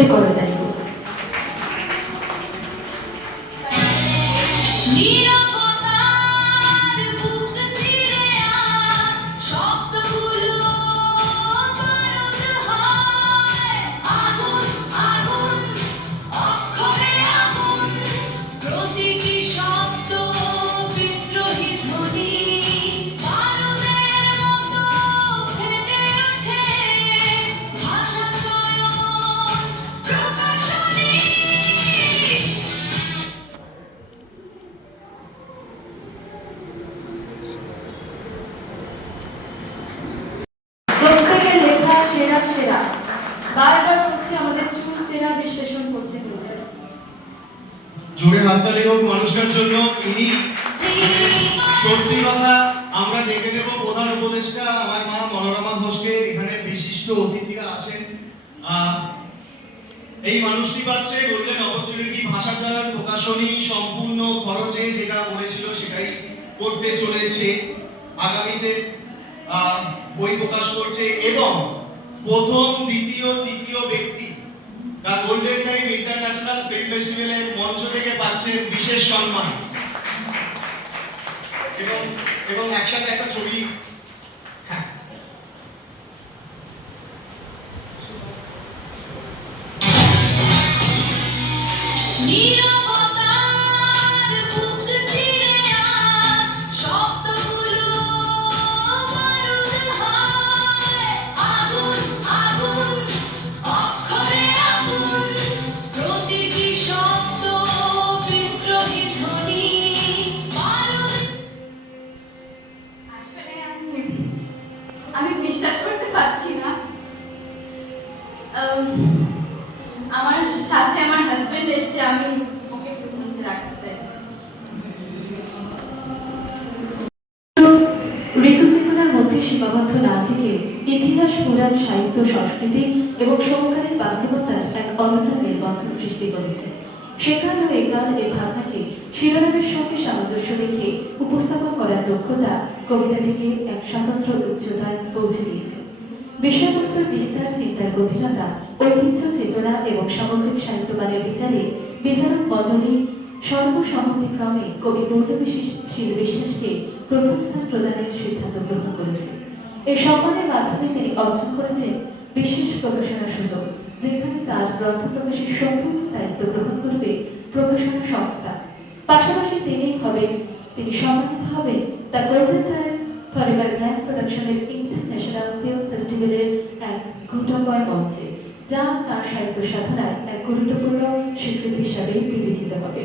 সকলে করে দেয়। জোরে হাততালি হোক মানুষের জন্য। ইনি সত্যি কথা, আমরা ডেকে নেব প্রধান উপদেষ্টা আমার মা মনোরমা ঘোষকে। এখানে বিশিষ্ট অতিথিরা আছেন। এই মানুষটি পাচ্ছে গোল্ডেন অপরচুনিটি ভাষা চয়ন প্রকাশনী সম্পূর্ণ খরচে, যেটা বলেছিল সেটাই করতে চলেছে। আগামীতে বই প্রকাশ করছে এবং প্রথম দ্বিতীয় তৃতীয় ব্যক্তি the golden time international film ফেস্টিভ্যালের মঞ্চ থেকে পাচ্ছেন বিশেষ সম্মান এবং একসাথে একটা ছবি। হ্যাঁ, আমি বিশ্বাস করতে পারছি না আমার সাথে আমার হাজবেন্ড এসে, আমি ওকে মঞ্চে রাখতে চাই। ঋতুচেতনার মধ্যে সীমাবদ্ধ না থেকে ইতিহাস, পুরাণ, সাহিত্য, সংস্কৃতি এবং সমকালীন বাস্তবতার এক অনন্য মেলবন্ধন সৃষ্টি করেছে। সেকাল ও একাল এই ভাবনাকে শিরোনামের সঙ্গে সামঞ্জস্য রেখে উপস্থাপন করার দক্ষতা কবিতাটিকে এক স্বতন্ত্র উচ্চতায় পৌঁছে দিয়েছে। বিষয়বস্তুর বিস্তার, চিন্তার গভীরতা, ঐতিহ্য, চেতনা এবং সামগ্রিক সাহিত্যমানের বিচারে বিচারক মণ্ডলী সর্বসম্মতিক্রমে কবি পূর্ণশীল বিশ্বাসকে প্রথম স্থান প্রদানের সিদ্ধান্ত গ্রহণ করেছে। এই সম্মানের মাধ্যমে তিনি অর্জন করেছেন বিশেষ প্রকাশনার সুযোগ, যেখানে তার গ্রন্থ প্রকাশের সম্পূর্ণ দায়িত্ব গ্রহণ করবে প্রকাশনা সংস্থা। পাশাপাশি তিনি সম্মানিত হবেন the golden time forever grand প্রোডাকশনের ইন্টারন্যাশনাল ফিল্ম ফেস্টিভ্যালের এক ঘটনাময় মঞ্চে, যা তার সাহিত্য সাধনায় এক গুরুত্বপূর্ণ স্বীকৃতি হিসাবে বিবেচিত হবে।